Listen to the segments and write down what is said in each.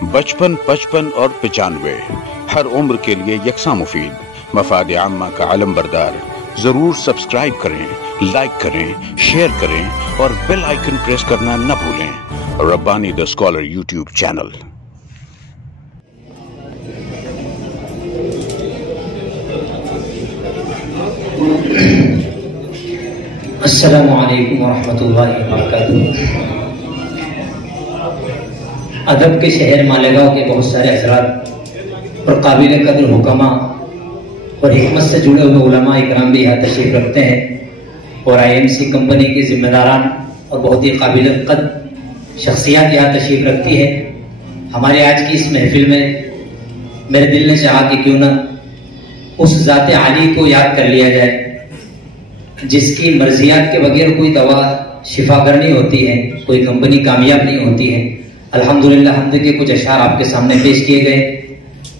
55 55 اور 95 ہر عمر کے لیے یکساں مفید، مفاد عامہ کا علم بردار۔ ضرور سبسکرائب کریں، لائک کریں، شیئر کریں اور بیل آئیکن پریس کرنا نہ بھولیں۔ Rabbani the scholar YouTube channel. السلام علیکم ورحمۃ اللہ وبرکاتہ۔ ادب کے شہر مالیگاؤں کے بہت سارے حضرات اور قابل قدر حکماء اور حکمت سے جڑے ہوئے علماء اکرام بھی یہاں تشریف رکھتے ہیں، اور IMC کمپنی کے ذمہ داران اور بہت ہی قابل قدر شخصیات یہاں تشریف رکھتی ہے۔ ہمارے آج کی اس محفل میں میرے دل نے چاہا کہ کیوں نہ اس ذات عالی کو یاد کر لیا جائے جس کی مرضیات کے بغیر کوئی دوا شفاگر نہیں ہوتی ہے، کوئی کمپنی کامیاب نہیں ہوتی ہے۔ الحمدللہ حمد کے کچھ اشعار آپ کے سامنے پیش کیے گئے۔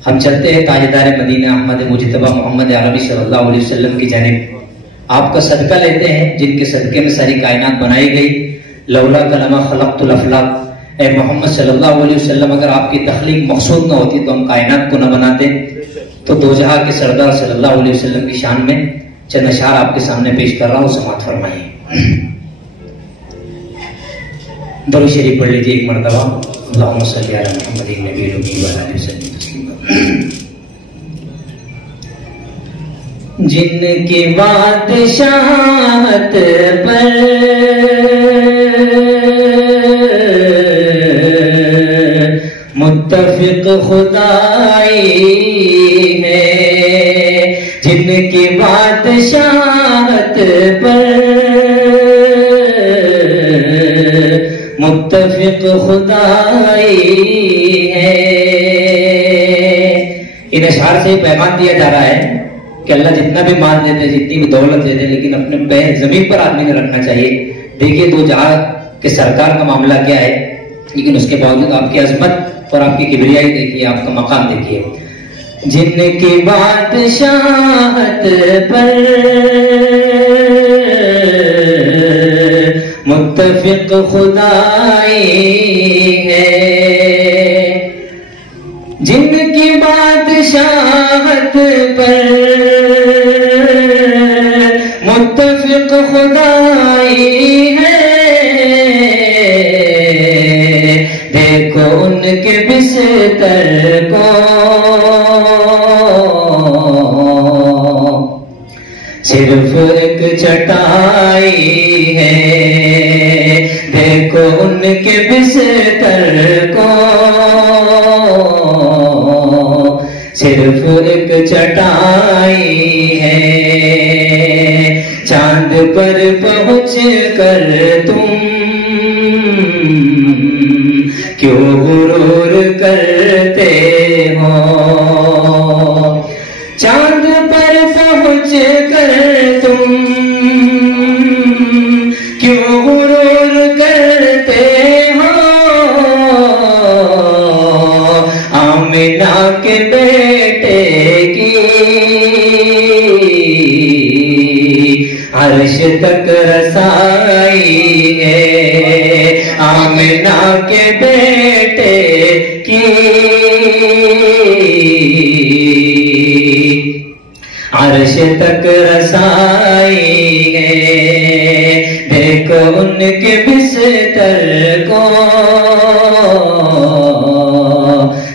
ہم چلتے ہیں تاجدار مدینہ احمد مجتبی محمد عربی صلی اللہ علیہ وسلم کی جانب، آپ کا صدقہ لیتے ہیں جن کے صدقے میں ساری کائنات بنائی گئی۔ لولا کلمہ خلقت الافلاق، اے محمد صلی اللہ علیہ وسلم اگر آپ کی تخلیق مقصود نہ ہوتی تو ہم کائنات کو نہ بناتے۔ تو دو جہاں کے سردار صلی اللہ علیہ وسلم کی شان میں چند اشعار آپ کے سامنے پیش کر رہا ہوں، سماعت فرمائیے۔ درود شریف پڑھ لیجیے ایک مرتبہ۔ اللہم صلی علی محمد النبی الامی وعلی آلہ وسلم تسلیما۔ جن کی بادشاہت پر متفق خدائی ہے، جن کی بادشاہت پر متفق خدائی ہے۔ ان اشعار سے پیغام دیا جا رہا ہے کہ اللہ جتنا بھی مال دیتے، جتنی بھی دولت دیتے، لیکن اپنے پیر زمین پر آدمی نے رکھنا چاہیے۔ دیکھیے دو جہاں کے سرکار کا معاملہ کیا ہے، لیکن اس کے باوجود آپ کی عظمت اور آپ کی کبریائی دیکھیے، آپ کا مقام دیکھیے۔ جن کی بادشاہت پر متفق خدائی ہے، جن کی بادشاہت پر متفق خدائی ہے، دیکھو ان کے بستر کو صرف ایک چٹائی ہے، دیکھو ان کے بستر کو صرف ایک چٹائی ہے۔ چاند پر پہنچ کر تم کیوں غرور کرتے ہو، چاند پر پہنچ کر تم کیوں غرور کرتے ہو، آمنہ کے بیٹے کی عرش تک رسائی ہے، آمنہ کے بیٹے کی عرش تک رسائی ہے، دیکھو ان کے بستر کو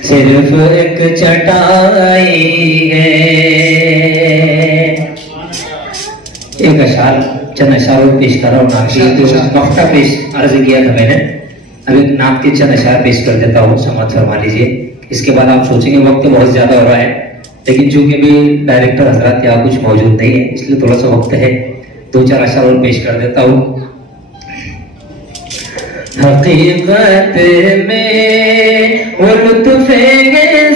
صرف ایک چٹائی ہے۔ ایک اشعار چند اشعار پیش کر رہا ہوں، نام کی تو نقطہ پیش عرض کیا تھا میں نے، اب ایک نام کے چند اشعار پیش کر دیتا ہوں، سماعت فرما لیجیے۔ اس کے بعد آپ سوچیں گے وقت بہت زیادہ ہو رہا ہے، لیکن چونکہ بھی ڈائریکٹر حضرات یہاں کچھ موجود نہیں ہے اس لیے تھوڑا سا وقت ہے، دو چار اشعار اور پیش کر دیتا ہوں۔ حقیقت میں وہ لطف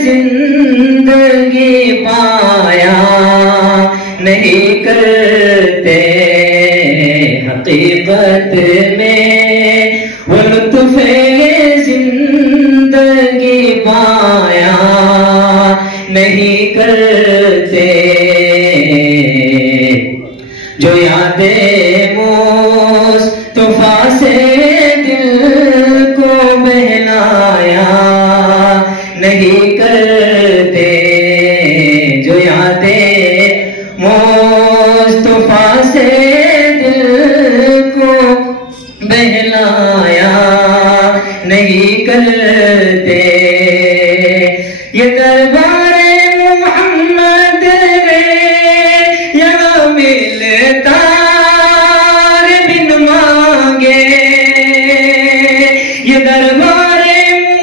زندگی پایا نہیں کرتے، حقیقت میں وہ لطف زندگی پایا نہیں کرتے، جو یادیں مصطفیٰ سے دل کو بہلایا کرتے یہ دربار محمد یہاں ملتا بن مانگے یہ دربار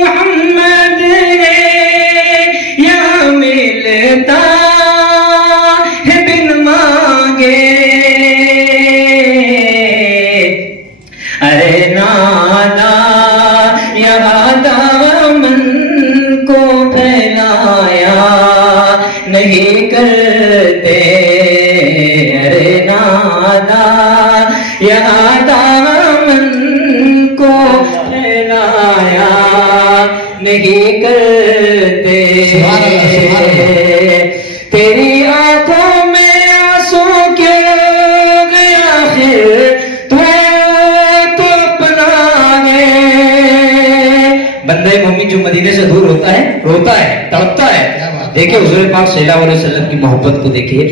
محمد یہاں ملتا ہے بن مانگے ارے نانا یہاں دامن کو پھیلایا نہیں کرتے ارے نانا یہاں دامن کو پھیلایا نہیں کرتے تیری آنکھوں میں آنسو کیوں گیا پھر بندہ مومن جو مدینے سے دور ہوتا ہے روتا ہے تڑپتا ہے دیکھیں حضور پاک صلی اللہ علیہ وسلم کی محبت کو دیکھیے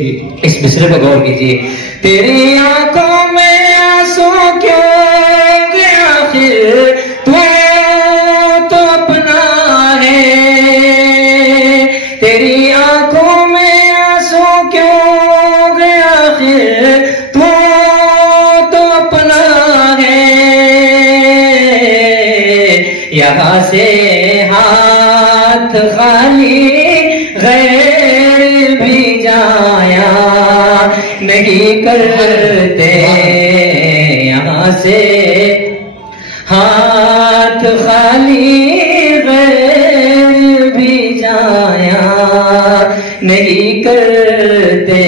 اس مصرے پر غور کیجیے تیری آنکھوں میں آنسو کیوں گیا پھر تو اپنا ہے تیری آنکھوں میں آنسو کیوں گیا پھر تو اپنا ہے یہاں سے ہاتھ خالی غیر بھی جایا نہیں کرتے یہاں سے ہاتھ خالی غیر بھی جایا نہیں کرتے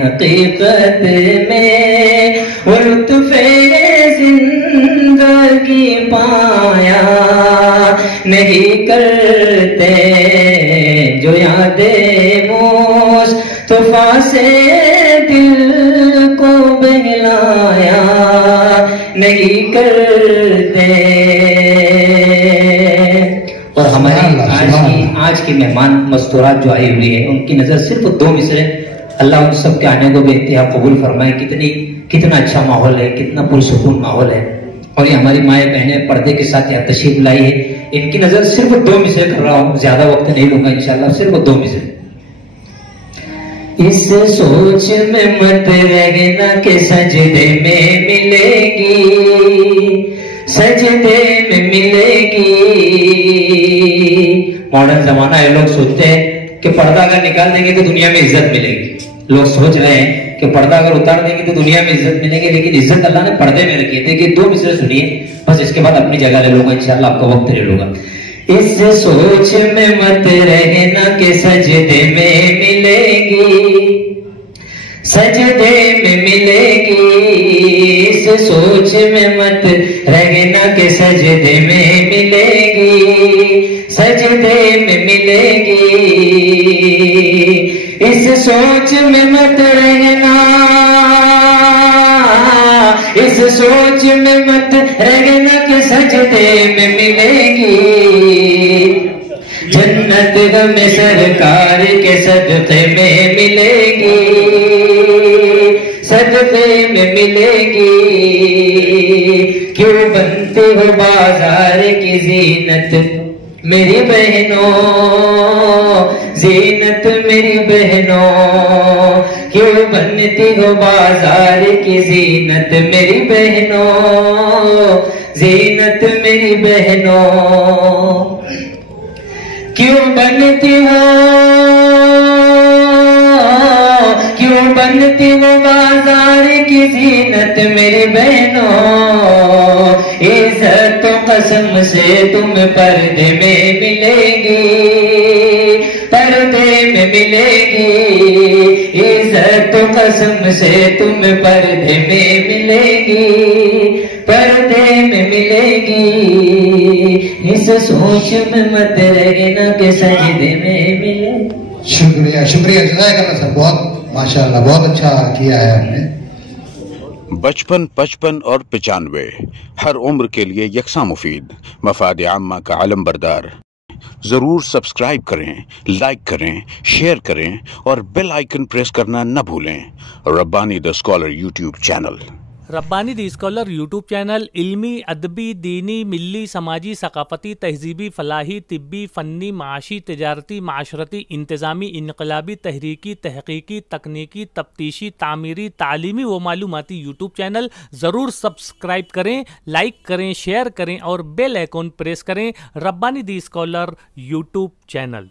حقیقت میں وہ لطف زندگی پایا نہیں کرتے جو یادیں مصطفیٰ سے دل کو بہلایا نہیں کرتے اور ہماری آج کی مہمان مستورات جو آئی ہوئی ہے ان کی نظر صرف 2 مصرے اللہ ان سب کے آنے کو بے انتہا قبول فرمائے کتنا اچھا ماحول ہے کتنا پرسکون ماحول ہے اور یہ ہماری مائیں بہنیں پردے کے ساتھ یہاں تشریف لائی ہے ان کی نظر صرف 2 مصرے کر رہا ہوں زیادہ وقت نہیں لوں گا انشاءاللہ صرف 2 مصرے اس سوچ میں مت رہنا کہ سجدے میں ملے گی سجدے میں ملے گی ماڈرن زمانہ ہے لوگ سوچتے ہیں کہ پردہ اگر نکال دیں گے تو دنیا میں عزت ملے گی لوگ سوچ رہے ہیں کہ پردہ اگر اتار دیں گے تو دنیا میں عزت ملے گی لیکن عزت اللہ نے پردے میں رکھی ہے کہ 2 مصرے سنیے بس اس کے بعد اپنی جگہ لے لوں گا انشاءاللہ آپ کا وقت لے لوں گا اس سوچ میں مت رہنا کہ سجدے میں ملے گی سجدے میں ملے گی اس سوچ میں مت رہنا کہ سجدے میں ملے گی سجدے میں ملے گی اس سوچ میں مت رہنا اس سوچ میں مت رہنا کہ سجدے میں ملے گی جنت ہمیں سرکار کے صدقے میں ملے گی صدقے میں ملے گی کیوں بنتے ہو بازار کی زینت میری بہنوں زینت میری بہنوں کیوں بنتی ہو بازار کی زینت میری بہنوں زینت میری بہنوں کیوں بنتی ہو بازار کی زینت میری بہنوں عزت و قسم سے تم پردے میں ملے گی پردے میں ملے گی عزت و قسم سے تم پردے میں ملے گی پردے میں ملے گی اس سوچ میں مت رہنا کہ سجدے میں ملے شکریہ شکریہ جزاک اللہ سر بہت ماشاءاللہ بہت اچھا کیا ہے ہم نے 55 55 اور 95 ہر عمر کے لیے یکساں مفید مفاد عامہ کا علم بردار ضرور سبسکرائب کریں لائک کریں شیئر کریں اور بیل آئیکن پریس کرنا نہ بھولیں Rabbani the scholar YouTube channel Rabbani the scholar YouTube channel علمی، ادبی، دینی، ملی، سماجی، ثقافتی، تہذیبی، فلاحی، طبی، فنی، معاشی، تجارتی، معاشرتی، انتظامی، انقلابی، تحریکی، تحقیقی، تکنیکی، تفتیشی، تعمیری، تعلیمی و معلوماتی یوٹیوب چینل ضرور سبسکرائب کریں، لائک کریں، شیئر کریں اور بیل آئیکن پریس کریں۔ ربانی دی اسکالر یوٹیوب چینل۔